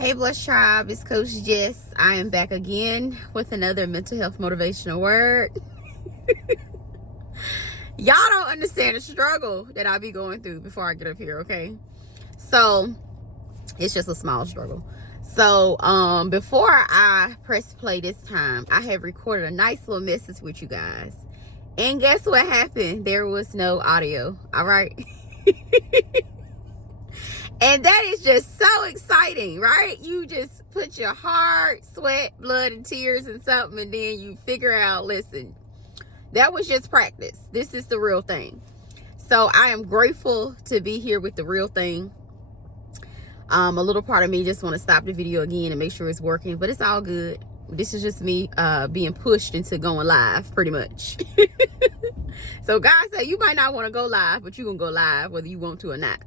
Hey Blush Tribe, it's Coach Jess. I am back again with another mental health motivational word. Y'all don't understand the struggle that I be going through before I get up here, okay? So, it's just a small struggle. So, before I press play this time, I have recorded a nice little message with you guys. And guess what happened? There was no audio, all right? And that is just so exciting, right? You just put your heart, sweat, blood, and tears in something, and then you figure out, listen, that was just practice. This is the real thing. So I am grateful to be here with the real thing. A little part of me just want to stop the video again and make sure it's working, but it's all good. This is just me being pushed into going live, pretty much. So God said, you might not want to go live, but you're going to go live whether you want to or not.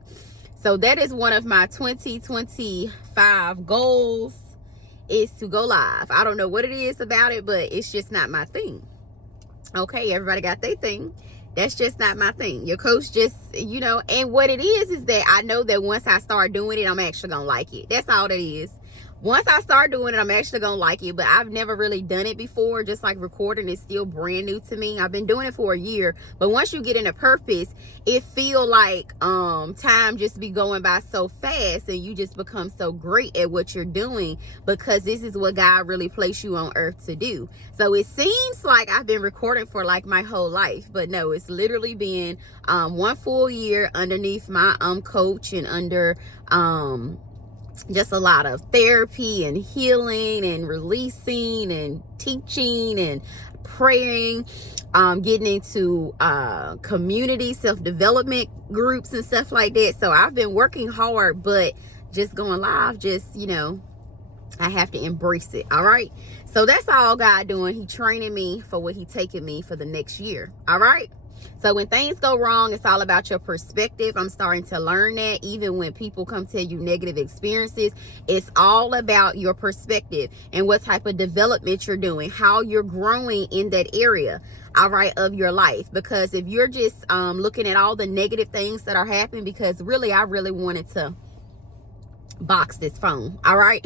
So that is one of my 2025 goals, is to go live. I don't know what it is about it, but it's just not my thing. Okay, everybody got their thing. That's just not my thing. Your coach just, and what it is that I know that once I start doing it, I'm actually going to like it. That's all that is. Once I start doing it, I'm actually going to like it, but I've never really done it before. Just like recording is still brand new to me. I've been doing it for a year, but once you get into purpose, it feel like time just be going by so fast, and you just become so great at what you're doing because this is what God really placed you on earth to do. So it seems like I've been recording for like my whole life, but no, it's literally been 1 full year underneath my coach and under just a lot of therapy and healing and releasing and teaching and praying, getting into community self-development groups and stuff like that. So I've been working hard, but just going live, just, I have to embrace it. All right. So that's all God doing. He training me for what he taking me for the next year. All right. So when things go wrong, it's all about your perspective. I'm starting to learn that. Even when people come tell you negative experiences, it's all about your perspective and what type of development you're doing, how you're growing in that area, all right, of your life. Because if you're just looking at all the negative things that are happening, because really, I really wanted to box this phone, all right?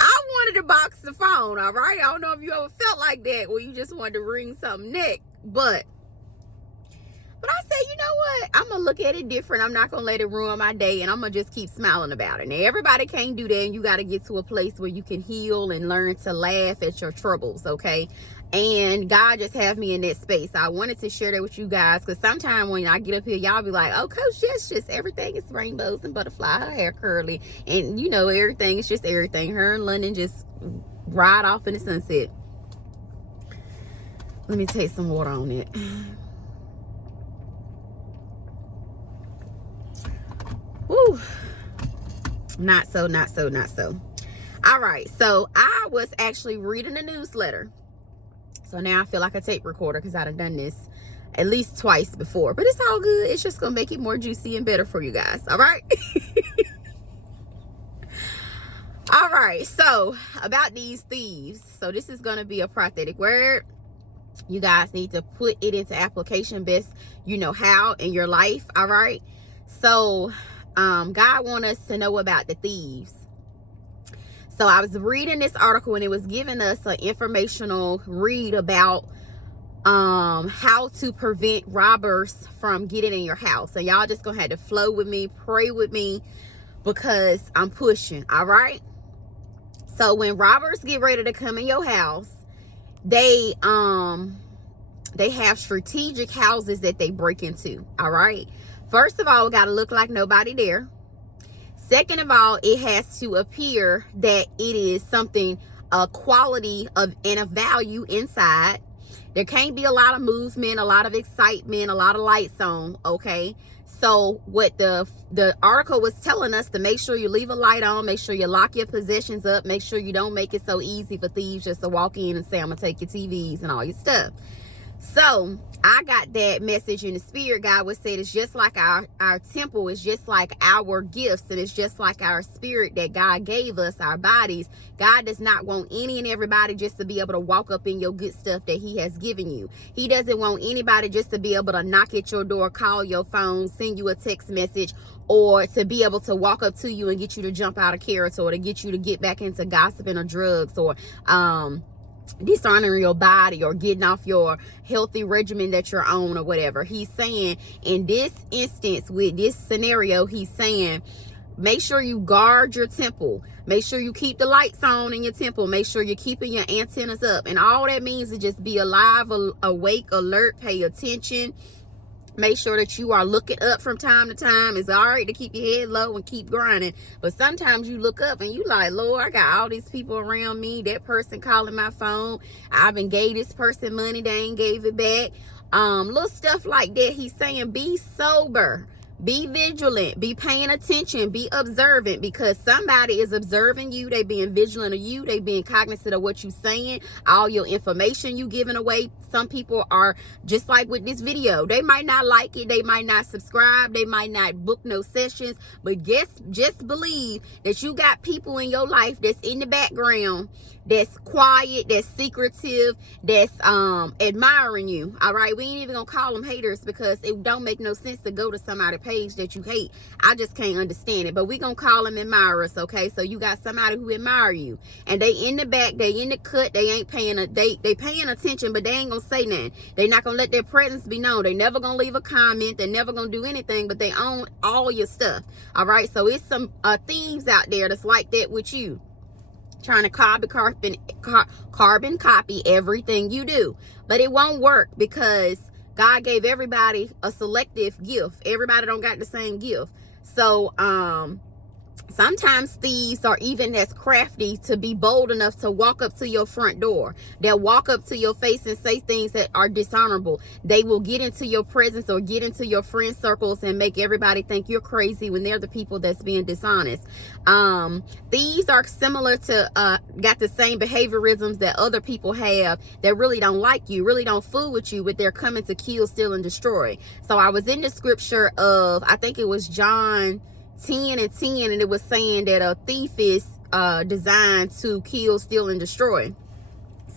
I wanted to box the phone, all right? I don't know if you ever felt like that where you just wanted to wring something neck, but I said, you know what? I'm going to look at it different. I'm not going to let it ruin my day, and I'm going to just keep smiling about it. Now, everybody can't do that, and you got to get to a place where you can heal and learn to laugh at your troubles, okay? And God just have me in that space. I wanted to share that with you guys, because sometimes when I get up here, y'all be like, oh, Coach, yes, just everything is rainbows and butterfly, her hair curly, and everything is just everything. Her and London just ride off in the sunset. Let me take some water on it. Woo. Not so. All right, so I was actually reading a newsletter. So now I feel like a tape recorder because I've done this at least twice before. But it's all good. It's just going to make it more juicy and better for you guys. All right? All right. So about these thieves. So this is going to be a prophetic word. You guys need to put it into application best how in your life. All right? So God wants us to know about the thieves. So I was reading this article, and it was giving us an informational read about how to prevent robbers from getting in your house. So y'all just gonna have to flow with me, pray with me, because I'm pushing. All right. So when robbers get ready to come in your house, they have strategic houses that they break into. All right. First of all, it gotta look like nobody there. Second of all, it has to appear that it is something, a quality of and a value inside. There can't be a lot of movement, a lot of excitement, a lot of lights on, okay? So what the article was telling us, to make sure you leave a light on, make sure you lock your possessions up, make sure you don't make it so easy for thieves just to walk in and say, I'm gonna take your TVs and all your stuff. So I got that message in the spirit. God would say it's just like our temple, it's just like our gifts, and it's just like our spirit that God gave us, our bodies. God does not want any and everybody just to be able to walk up in your good stuff that he has given you. He doesn't want anybody just to be able to knock at your door, call your phone, send you a text message, or to be able to walk up to you and get you to jump out of character, or to get you to get back into gossiping or drugs, or dishonoring your body, or getting off your healthy regimen that you're on, or whatever. He's saying in this instance, with this scenario, he's saying make sure you guard your temple. Make sure you keep the lights on in your temple. Make sure you're keeping your antennas up. And all that means is just be alive, awake, alert, pay attention. Make sure that you are looking up from time to time. It's all right to keep your head low and keep grinding. But sometimes you look up and you like, Lord, I got all these people around me. That person calling my phone. I've been gave this person money. They ain't gave it back. Little stuff like that. He's saying be sober. Be vigilant, be paying attention, be observant, because somebody is observing you. They being vigilant of you. They being cognizant of what you're saying, all your information you giving away. Some people are just like with this video. They might not like it. They might not subscribe. They might not book no sessions. But just believe that you got people in your life that's in the background, that's quiet, that's secretive, that's admiring you. All right, we ain't even gonna call them haters, because it don't make no sense to go to somebody's page that you hate. I just can't understand it. But we gonna call them admirers, okay? So you got somebody who admire you, and they in the back, they in the cut, they ain't paying they paying attention, but they ain't gonna say nothing. They not gonna let their presence be known. They never gonna leave a comment. They never gonna do anything, but they own all your stuff. All right, so it's some thieves out there that's like that with you, trying to carbon copy everything you do. But it won't work, because God gave everybody a selective gift. Everybody don't got the same gift. So sometimes thieves are even as crafty to be bold enough to walk up to your front door. They'll walk up to your face and say things that are dishonorable. They will get into your presence or get into your friend circles and make everybody think you're crazy when they're the people that's being dishonest. Thieves are similar to got the same behaviorisms that other people have that really don't like you, really don't fool with you, but they're coming to kill, steal, and destroy. So I was in the scripture of, I think it was John 10:10, and it was saying that a thief is designed to kill, steal, and destroy.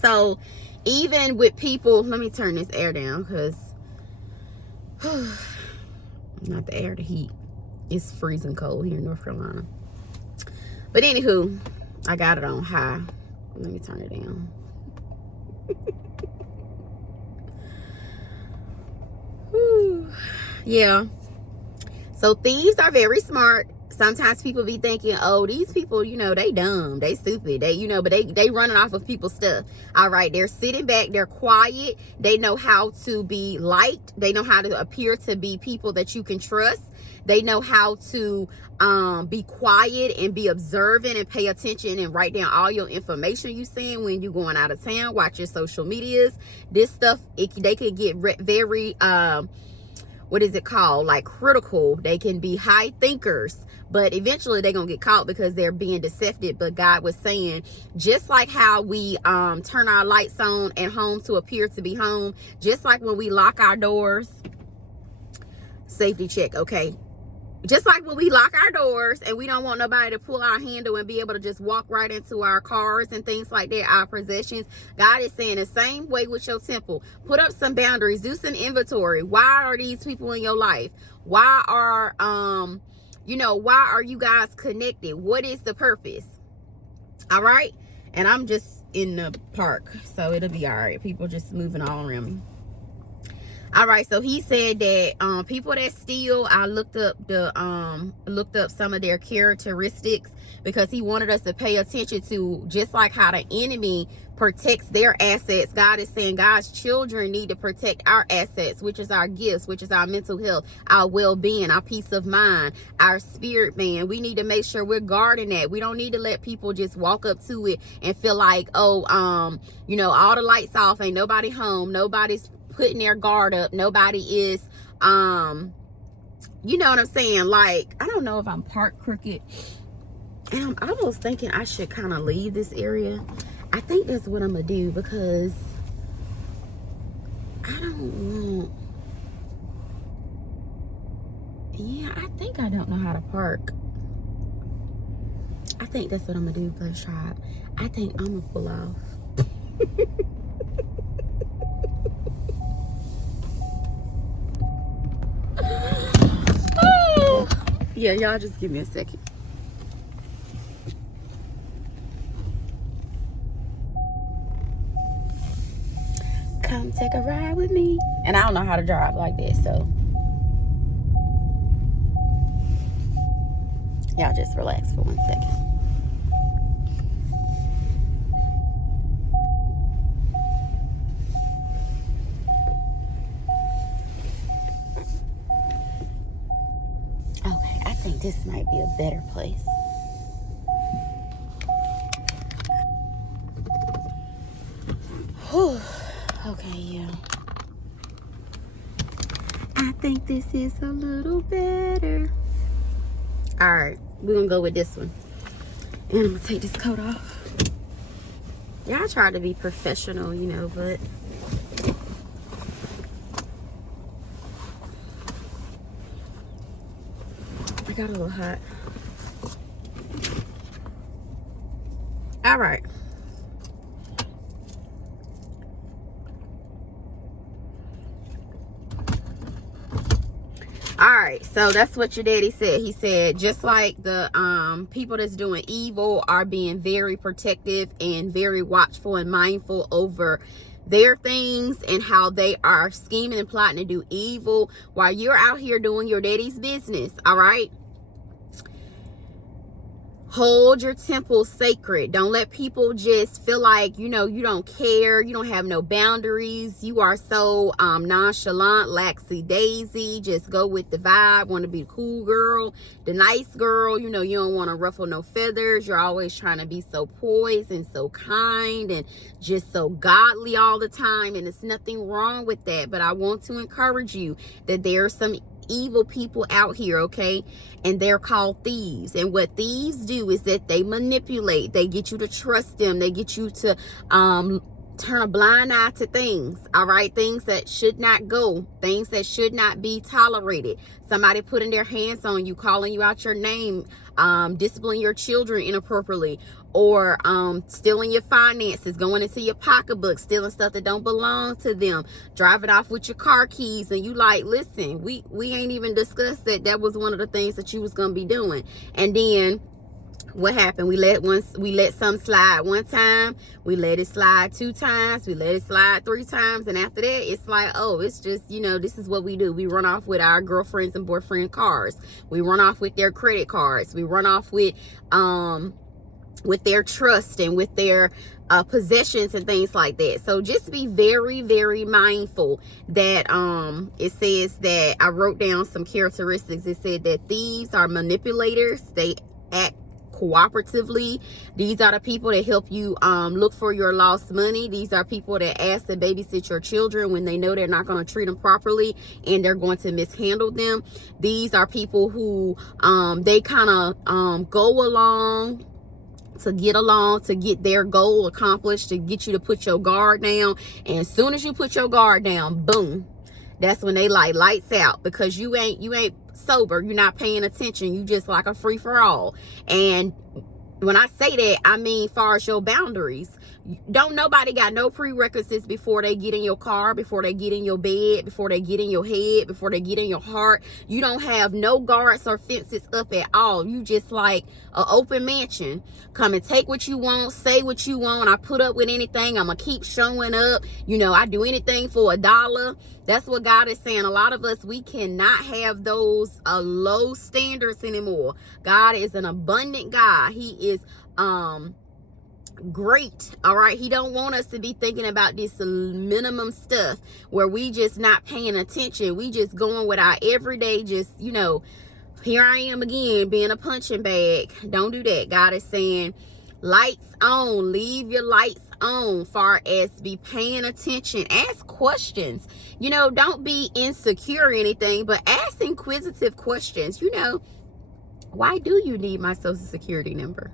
So even with people, let me turn this air down, because not the air, the heat. It's freezing cold here in North Carolina. But anywho, I got it on high. Let me turn it down. Yeah. So thieves are very smart. Sometimes people be thinking, oh, these people, you know, they dumb, they stupid, they, you know, but they running off of people's stuff. All right, they're sitting back, they're quiet, they know how to be liked, they know how to appear to be people that you can trust. They know how to be quiet and be observant and pay attention and write down all your information you saying when you going out of town. Watch your social medias. This stuff, they can get very what is it called, like critical. They can be high thinkers, but eventually they're gonna get caught because they're being deceptive. But God was saying, just like how we turn our lights on at home to appear to be home, just like when we lock our doors, safety check, okay, just like when we lock our doors and we don't want nobody to pull our handle and be able to just walk right into our cars and things like that, our possessions. God is saying the same way with your temple. Put up some boundaries, do some inventory. Why are these people in your life? Why are you know, why are you guys connected? What is the purpose? All right, and I'm just in the park, so it'll be all right. People just moving all around me. All right, so he said that people that steal, I looked up some of their characteristics, because he wanted us to pay attention to, just like how the enemy protects their assets. God is saying God's children need to protect our assets, which is our gifts, which is our mental health, our well-being, our peace of mind, our spirit, man. We need to make sure we're guarding that. We don't need to let people just walk up to it and feel like, oh, you know, all the lights off, ain't nobody home, nobody's putting their guard up, nobody is you know what I'm saying? Like, I don't know if I'm parked crooked, and I'm almost thinking I should kind of leave this area. I think that's what I'm gonna do, because I Yeah, I think I don't know how to park. I think that's what I'm gonna do. Let's try it. I think I'm gonna pull off. Oh. Yeah, y'all just give me a second. Come take a ride with me. And I don't know how to drive like this, so y'all just relax for 1 second. Okay, I think this might be a better place. Whew. Okay, yeah. I think this is a little better. All right, we're gonna go with this one. And I'm gonna take this coat off. Yeah, I try to be professional, you know, but I got a little hot. All right. All right, so that's what your daddy said. He said just like the people that's doing evil are being very protective and very watchful and mindful over their things and how they are scheming and plotting to do evil while you're out here doing your daddy's business. All right, hold your temple sacred. Don't let people just feel like, you know, you don't care. You don't have no boundaries. You are so nonchalant, laxy daisy. Just go with the vibe. Want to be the cool girl, the nice girl. You know, you don't want to ruffle no feathers. You're always trying to be so poised and so kind and just so godly all the time. And there's nothing wrong with that. But I want to encourage you that there are some evil people out here, okay? And they're called thieves. And what thieves do is that they manipulate. They get you to trust them. They get you to turn a blind eye to things, all right? Things that should not go, things that should not be tolerated. Somebody putting their hands on you, calling you out your name, disciplining your children inappropriately, or stealing your finances, going into your pocketbook, stealing stuff that don't belong to them, driving off with your car keys, and you like, listen, we ain't even discussed that was one of the things that you was gonna be doing. And then what happened? We let some slide one time, we let it slide 2 times, we let it slide 3 times, and after that it's like, oh, it's just, you know, this is what we do. We run off with our girlfriends and boyfriend cars, we run off with their credit cards, we run off with their trust and with their possessions and things like that. So just be very, very mindful that it says that I wrote down some characteristics. It said that thieves are manipulators. They act cooperatively. These are the people that help you look for your lost money. These are people that ask to babysit your children when they know they're not going to treat them properly and they're going to mishandle them. These are people who they kind of go along to get their goal accomplished, to get you to put your guard down. And as soon as you put your guard down, boom, that's when they like lights out, because you ain't sober, you're not paying attention, you just like a free-for-all. And when I say that, I mean far as your boundaries. Don't nobody got no prerequisites before they get in your car, before they get in your bed, before they get in your head, before they get in your heart. You don't have no guards or fences up at all. You just like an open mansion. Come and take what you want, say what you want. I put up with anything. I'm gonna keep showing up. You know, I do anything for $1. That's what God is saying. A lot of us, we cannot have those low standards anymore. God is an abundant God. He is great, all right? He don't want us to be thinking about this minimum stuff where we just not paying attention. We just going with our everyday, just, you know, here I am again being a punching bag. Don't do that. God is saying lights on, leave your lights on, far as be paying attention, ask questions. You know, don't be insecure or anything, but ask inquisitive questions. You know, why do you need my social security number?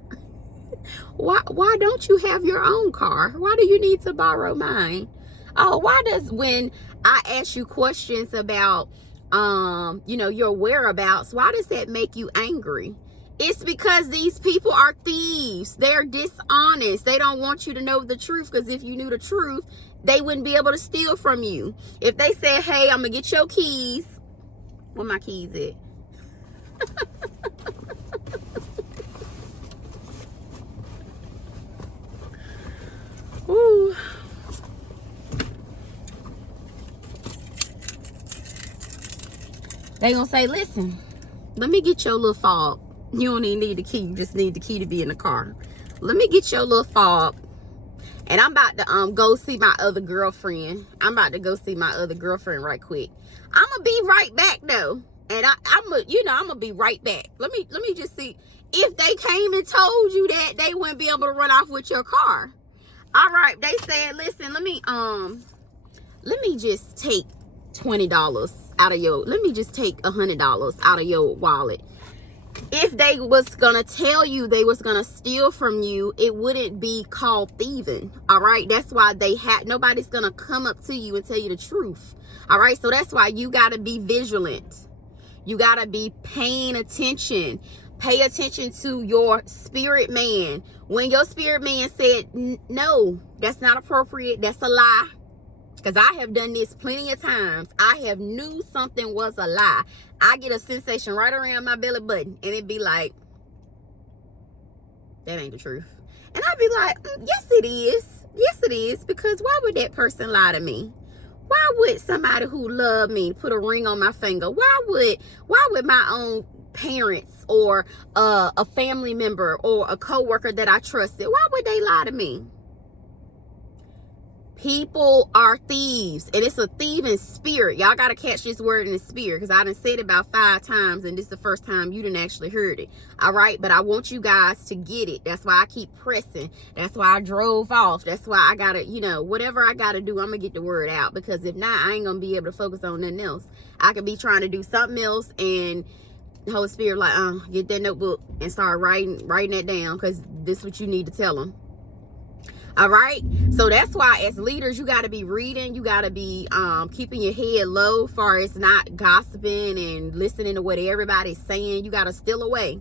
Why don't you have your own car? Why do you need to borrow mine? Oh, why does, when I ask you questions about your whereabouts, why does that make you angry? It's because these people are thieves. They're dishonest. They don't want you to know the truth, because if you knew the truth, they wouldn't be able to steal from you. If they said, hey, I'm gonna get your keys, where my keys at? Ooh. They gonna say, listen, let me get your little fob. You don't even need the key. You just need the key to be in the car. Let me get your little fob. And I'm about to go see my other girlfriend. I'm about to go see my other girlfriend right quick. I'm gonna be right back though. And I'm gonna be right back. Let me just see. If they came and told you that, they wouldn't be able to run off with your car. All right, they said, listen, let me just take $20 out of your, let me just take $100 out of your wallet. If they was gonna tell you they was gonna steal from you, it wouldn't be called thieving. All right, that's why nobody's gonna come up to you and tell you the truth. All right, so that's why you gotta be vigilant. You gotta be paying attention. Pay attention to your spirit man. When your spirit man said, no, that's not appropriate, that's a lie. Because I have done this plenty of times. I have knew something was a lie. I get a sensation right around my belly button, and it'd be like, that ain't the truth. And I'd be like, yes, it is. Yes, it is. Because why would that person lie to me? Why would somebody who loved me put a ring on my finger? Why would my own parents or a family member or a coworker that I trusted, why would they lie to me? People are thieves, and it's a thieving spirit. Y'all got to catch this word in the spirit, because I done said it about 5 times, and this is the first time you didn't actually heard it. All right, but I want you guys to get it. That's why I keep pressing. That's why I drove off. That's why I gotta, whatever I gotta do, I'm gonna get the word out, because if not, I ain't gonna be able to focus on nothing else. I could be trying to do something else, and the Holy Spirit like, get that notebook and start writing that down, because this is what you need to tell them. All right, so that's why as leaders, you got to be reading. You got to be keeping your head low, far as not gossiping and listening to what everybody's saying. You got to steal away.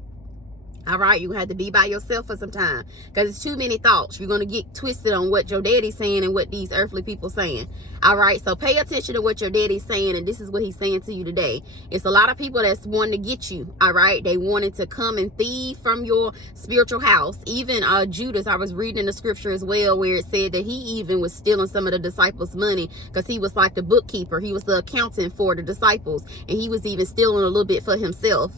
All right, you have to be by yourself for some time, because it's too many thoughts. You're going to get twisted on what your daddy's saying and what these earthly people saying. All right, so pay attention to what your daddy's saying, and this is what he's saying to you today. It's a lot of people that's wanting to get you. All right, they wanted to come and thieve from your spiritual house. Even Judas, I was reading in the scripture as well, where it said that he even was stealing some of the disciples' money, because he was like the bookkeeper. He was the accountant for the disciples, and he was even stealing a little bit for himself.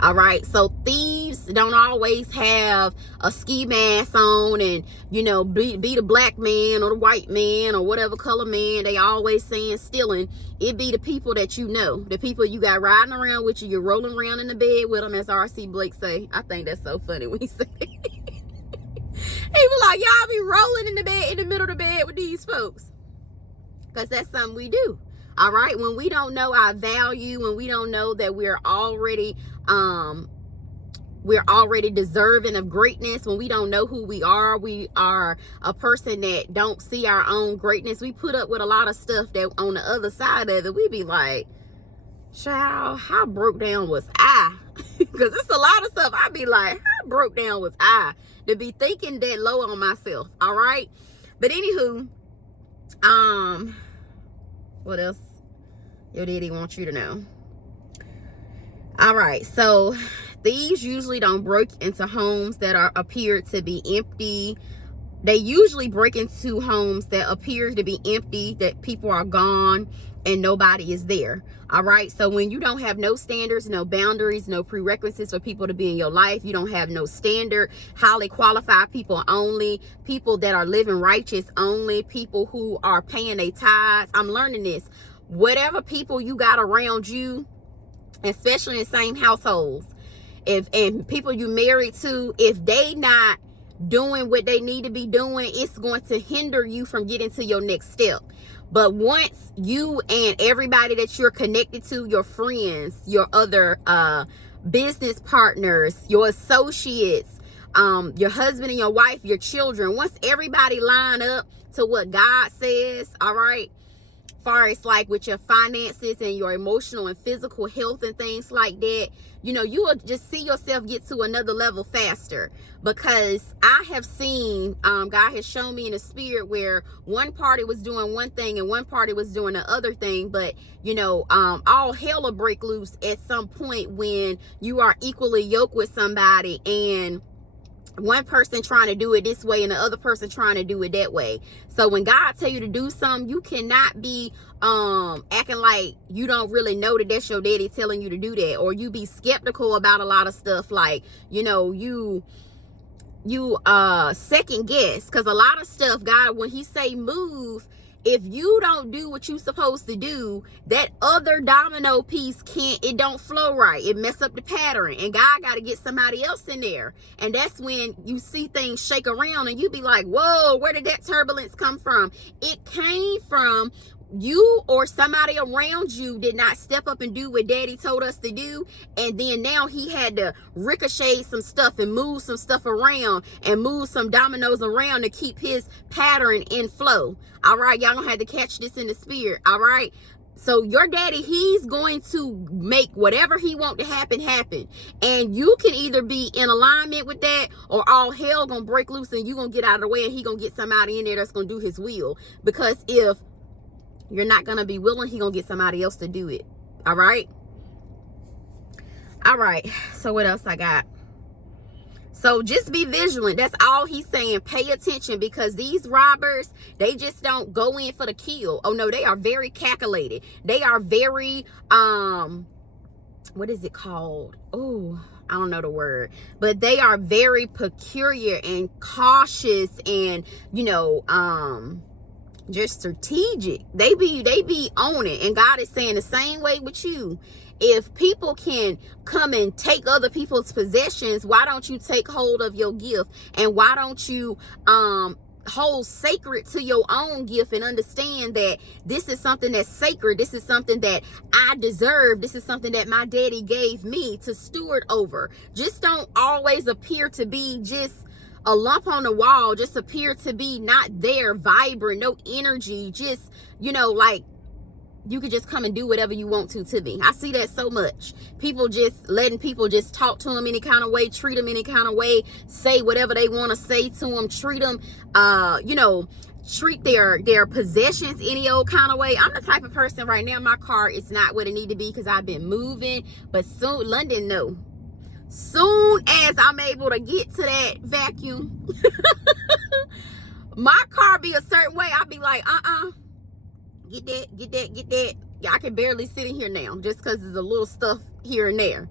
All right, so thieves don't always have a ski mask on and, be the black man or the white man or whatever color man they always saying stealing. It be the people that you know, the people you got riding around with you. You're rolling around in the bed with them, as R.C. Blake say. I think that's so funny when he say it. He be like, y'all be rolling in the bed, in the middle of the bed with these folks, because that's something we do. All right, when we don't know our value, when we don't know that we're already deserving of greatness, when we don't know who we are a person that don't see our own greatness, we put up with a lot of stuff that on the other side of it, we be like, child, how broke down was I? Because it's a lot of stuff I be like, how broke down was I to be thinking that low on myself? All right, but anywho, what else your daddy wants you to know? All right, so thieves usually don't break into homes that appear to be empty. They usually break into homes that appear to be empty, that people are gone and nobody is there. All right, so when you don't have no standards, no boundaries, no prerequisites for people to be in your life, you don't have no standard, highly qualified people only, people that are living righteous only, people who are paying their tithes. I'm learning this. Whatever people you got around you, especially in the same households, and people you married to, if they not doing what they need to be doing, it's going to hinder you from getting to your next step. But once you and everybody that you're connected to, your friends, your other business partners, your associates, your husband and your wife, your children, once everybody line up to what God says, all right, far as like with your finances and your emotional and physical health and things like that, you know, you will just see yourself get to another level faster. Because I have seen, God has shown me in the spirit where one party was doing one thing and one party was doing the other thing. But, you know, all hell will break loose at some point when you are equally yoked with somebody and one person trying to do it this way and the other person trying to do it that way. So when God tell you to do something, you cannot be acting like you don't really know that that's your daddy telling you to do that, or you be skeptical about a lot of stuff, like, you know, you second guess, because a lot of stuff, God, when he say move, if you don't do what you supposed to do, that other domino piece it don't flow right. It mess up the pattern, and God got to get somebody else in there. And that's when you see things shake around and you be like, whoa, where did that turbulence come from? It came from you or somebody around you did not step up and do what daddy told us to do, and then now he had to ricochet some stuff and move some stuff around and move some dominoes around to keep his pattern in flow. All right, y'all gonna have to catch this in the spirit. All right, so your daddy, he's going to make whatever he want to happen, and you can either be in alignment with that, or all hell gonna break loose and you gonna get out of the way and he gonna get somebody in there that's gonna do his will. Because if you're not gonna be willing, he gonna get somebody else to do it. All right, so what else I got? So just be vigilant. That's all he's saying. Pay attention, because these robbers, they just don't go in for the kill. Oh no, they are very calculated. They are very what is it called? Oh, I don't know the word, but they are very peculiar and cautious, and you know, just strategic. They be on it. And God is saying the same way with you. If people can come and take other people's possessions, why don't you take hold of your gift? And why don't you hold sacred to your own gift and understand that this is something that's sacred. This is something that I deserve. This is something that my daddy gave me to steward over. Just don't always appear to be just a lump on the wall, just appear to be not there, vibrant, no energy, just, you know, like you could just come and do whatever you want to me. I see that so much. People just letting people just talk to them any kind of way, treat them any kind of way, say whatever they want to say to them, treat them, you know, treat their possessions any old kind of way. I'm the type of person right now, my car is not what it need to be because I've been moving, but soon, London, no. Soon as I'm able to get to that vacuum, my car be a certain way. I'll be like, get that. Yeah, I can barely sit in here now just because there's a little stuff here and there.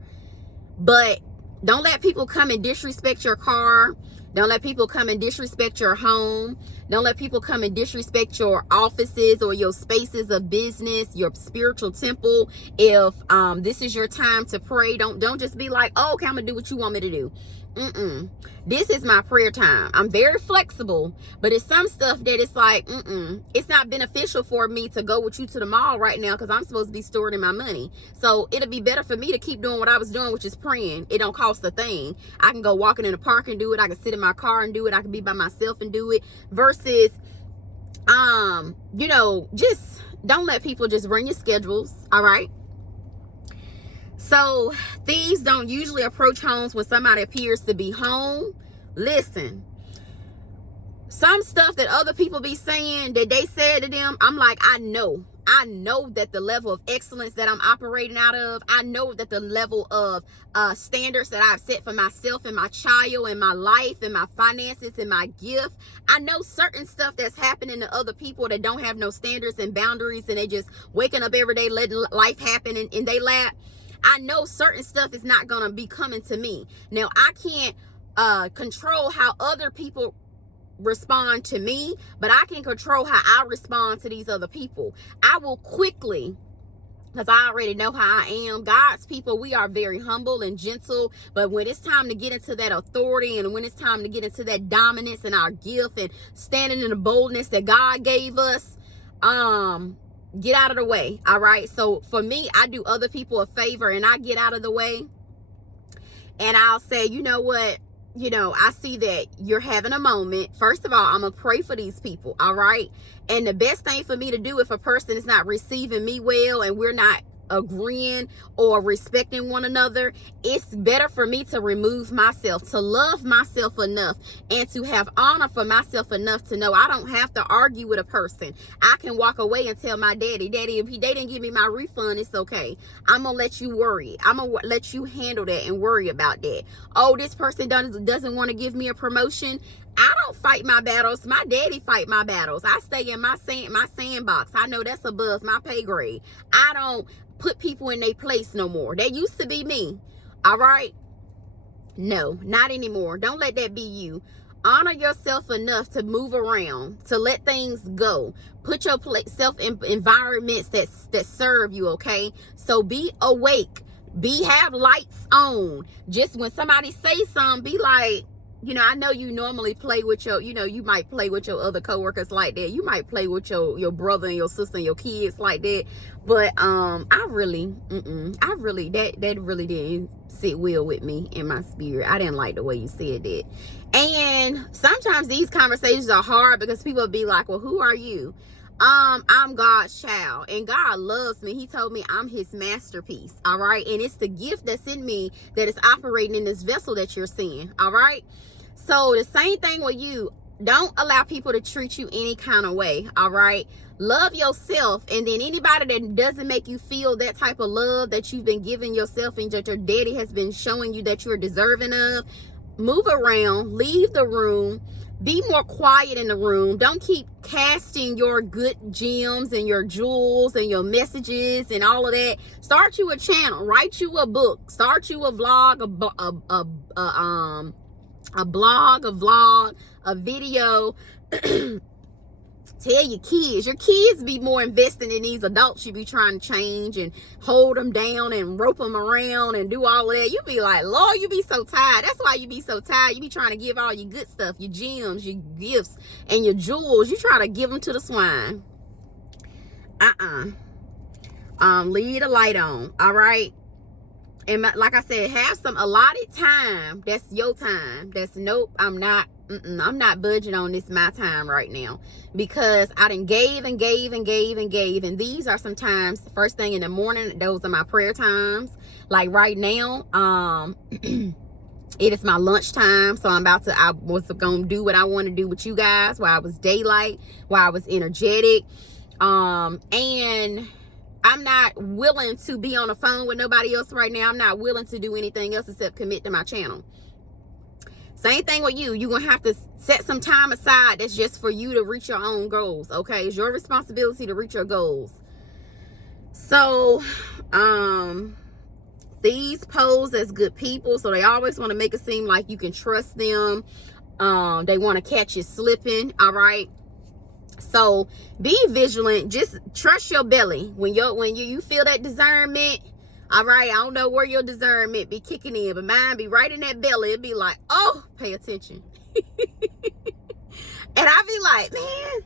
But don't let people come and disrespect your car. Don't let people come and disrespect your home. Don't let people come and disrespect your offices or your spaces of business, your spiritual temple. If this is your time to pray, don't just be like, oh, okay, I'm gonna do what you want me to do. This is my prayer time. I'm very flexible, but it's some stuff that it's like, it's not beneficial for me to go with you to the mall right now because I'm supposed to be storing my money. So it'll be better for me to keep doing what I was doing, which is praying. It don't cost a thing. I can go walking in the park and do it. I can sit in my car and do it. I can be by myself and do it. Versus, you know, just don't let people just run your schedules. All right. So thieves don't usually approach homes when somebody appears to be home. Listen, some stuff that other people be saying that they said to them, I'm like, I know that the level of excellence that I'm operating out of, I know that the level of standards that I've set for myself and my child and my life and my finances and my gift, I know certain stuff that's happening to other people that don't have no standards and boundaries, and they just waking up every day letting life happen in their lap. I know certain stuff is not going to be coming to me. Now, I can't control how other people respond to me, but I can control how I respond to these other people. I will quickly, because I already know how I am. God's people, we are very humble and gentle, but when it's time to get into that authority and when it's time to get into that dominance and our gift and standing in the boldness that God gave us, get out of the way. All right. So for me, I do other people a favor and I get out of the way and I'll say, you know what? you know, I see that you're having a moment. First of all, I'm going to pray for these people. All right. And the best thing for me to do if a person is not receiving me well and we're not agreeing or respecting one another, it's better for me to remove myself, to love myself enough, and to have honor for myself enough to know I don't have to argue with a person. I can walk away and tell my daddy, if they didn't give me my refund, it's okay. I'm gonna let you worry. I'm gonna let you handle that and worry about that. Oh, this person doesn't want to give me a promotion. I don't fight my battles. My daddy fight my battles. I stay in my sandbox. I know that's above my pay grade. I don't put people in their place no more. That used to be me. All right? No, not anymore. Don't let that be you. Honor yourself enough to move around, to let things go. Put yourself in environments that serve you, okay? So be awake. Have lights on. Just when somebody say something, be like, you know, I know you normally play with your, you know, you might play with your other coworkers like that. You might play with your brother and your sister and your kids like that. But that really didn't sit well with me in my spirit. I didn't like the way you said that. And sometimes these conversations are hard because people be like, well, who are you? I'm God's child and God loves me. He told me I'm his masterpiece. All right. And it's the gift that's in me that is operating in this vessel that you're seeing. All right. So the same thing with you. Don't allow people to treat you any kind of way. All right. Love yourself. And then anybody that doesn't make you feel that type of love that you've been giving yourself and that your daddy has been showing you that you're deserving of, move around, leave the room. Be more quiet in the room. Don't keep casting your good gems and your jewels and your messages and all of that. Start you a channel. Write you a book. Start you a vlog, a vlog, a video. Tell your kids be more invested in these adults you be trying to change and hold them down and rope them around and do all of that. You be like, Lord, you be so tired. That's why you be so tired. You be trying to give all your good stuff, your gems, your gifts, and your jewels. You try to give them to the swine. Leave the light on. All right. And like I said, have some allotted time. That's your time. That's nope. I'm not budging on this my time right now because I done gave and gave and gave and gave. And these are sometimes first thing in the morning. Those are my prayer times. Like right now, it is my lunchtime. So I was going to do what I want to do with you guys while I was daylight, while I was energetic. And I'm not willing to be on the phone with nobody else right now. I'm not willing to do anything else except commit to my channel. Same thing with you. You're going to have to set some time aside that's just for you to reach your own goals, okay? It's your responsibility to reach your goals. So, these pose as good people, so they always want to make it seem like you can trust them. They want to catch you slipping, all right? So be vigilant. Just trust your belly when you feel that discernment. All right, I don't know where your discernment be kicking in, but mine be right in that belly. It'd be like, oh, pay attention. And I be like, man,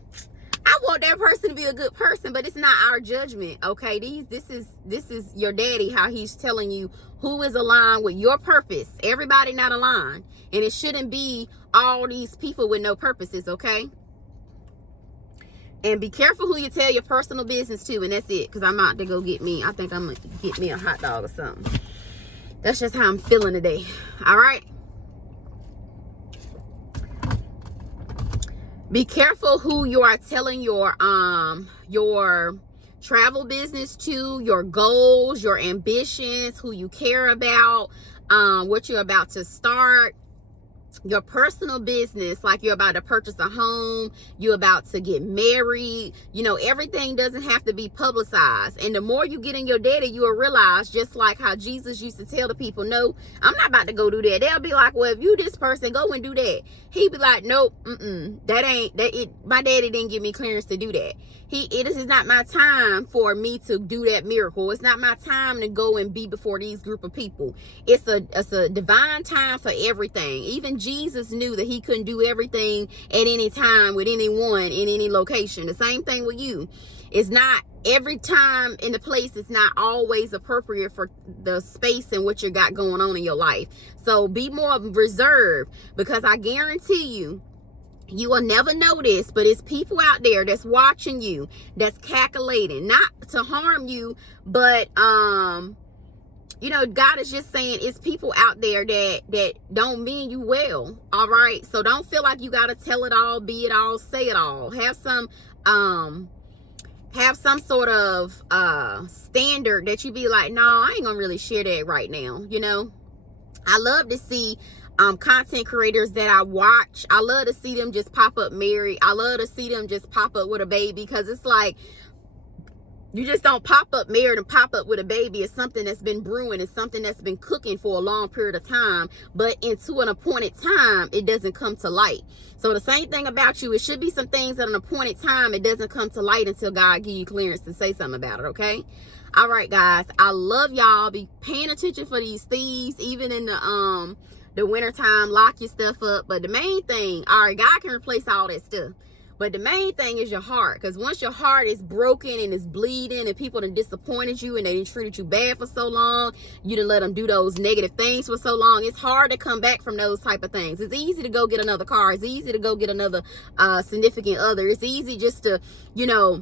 I want that person to be a good person, but it's not our judgment. Okay, this is your daddy, how he's telling you who is aligned with your purpose. Everybody not aligned, and it shouldn't be all these people with no purposes. Okay. And be careful who you tell your personal business to. And that's it. Because I'm out to go get me. I think I'm going to get me a hot dog or something. That's just how I'm feeling today. All right. Be careful who you are telling your travel business to, your goals, your ambitions, who you care about, what you're about to start. Your personal business, like you're about to purchase a home, you're about to get married, you know, everything doesn't have to be publicized. And the more you get in your daddy, you'll realize, just like how Jesus used to tell the people, no, I'm not about to go do that. They'll be like, well, if you this person, go and do that. He'd be like, nope, my daddy didn't give me clearance to do that. It is not my time for me to do that miracle. It's not my time to go and be before these group of people. It's a divine time for everything. Even Jesus knew that he couldn't do everything at any time with anyone in any location. The same thing with you. It's not every time in the place. It's not always appropriate for the space and what you got going on in your life. So be more reserved, because I guarantee you, you will never know this, but it's people out there that's watching you, that's calculating, not to harm you, but you know, God is just saying it's people out there that don't mean you well. All right, so don't feel like you got to tell it all, be it all, say it all. Have some sort of standard that you be like, no, I ain't gonna really share that right now. You know, I love to see content creators that I watch. I love to see them just pop up married. I love to see them just pop up with a baby, because it's like, you just don't pop up married and pop up with a baby. It's something that's been brewing. It's something that's been cooking for a long period of time, but into an appointed time, it doesn't come to light. So the same thing about you. It should be some things at an appointed time. It doesn't come to light until God give you clearance to say something about it. Okay. All right, guys. I love y'all. Be paying attention for these thieves, even in the winter time. Lock your stuff up. But the main thing, all right, God can replace all that stuff. But the main thing is your heart, because once your heart is broken and it's bleeding, and people done disappointed you and they done treated you bad for so long, you done let them do those negative things for so long, it's hard to come back from those type of things. It's easy to go get another car. It's easy to go get another significant other. It's easy just to, you know,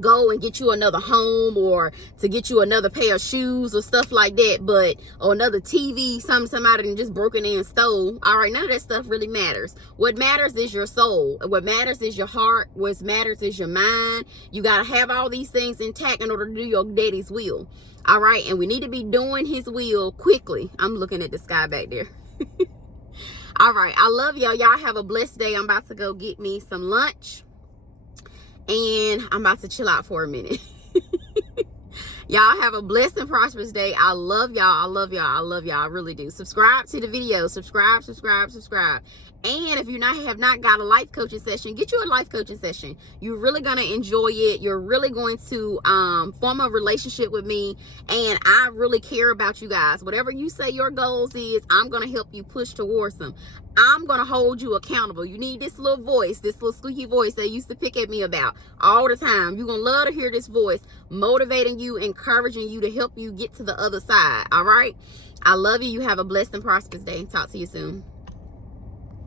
go and get you another home, or to get you another pair of shoes or stuff like that, but or another TV, somebody done just broken in and stole. All right, none of that stuff really matters. What matters is your soul. What matters is your heart. What matters is your mind. You got to have all these things intact in order to do your daddy's will. All right, and we need to be doing his will quickly. I'm looking at the sky back there. All right, I love y'all. Y'all have a blessed day. I'm about to go get me some lunch, and I'm about to chill out for a minute. Y'all have a blessed and prosperous day. I love y'all. I love y'all. I love y'all. I really do. Subscribe to the video. Subscribe. And if you have not got a life coaching session, get you a life coaching session. You're really going to enjoy it. You're really going to form a relationship with me. And I really care about you guys. Whatever you say your goals is, I'm going to help you push towards them. I'm going to hold you accountable. You need this little voice, this little squeaky voice that used to pick at me about all the time. You're going to love to hear this voice motivating you, encouraging you to help you get to the other side. All right. I love you. You have a blessed and prosperous day. Talk to you soon.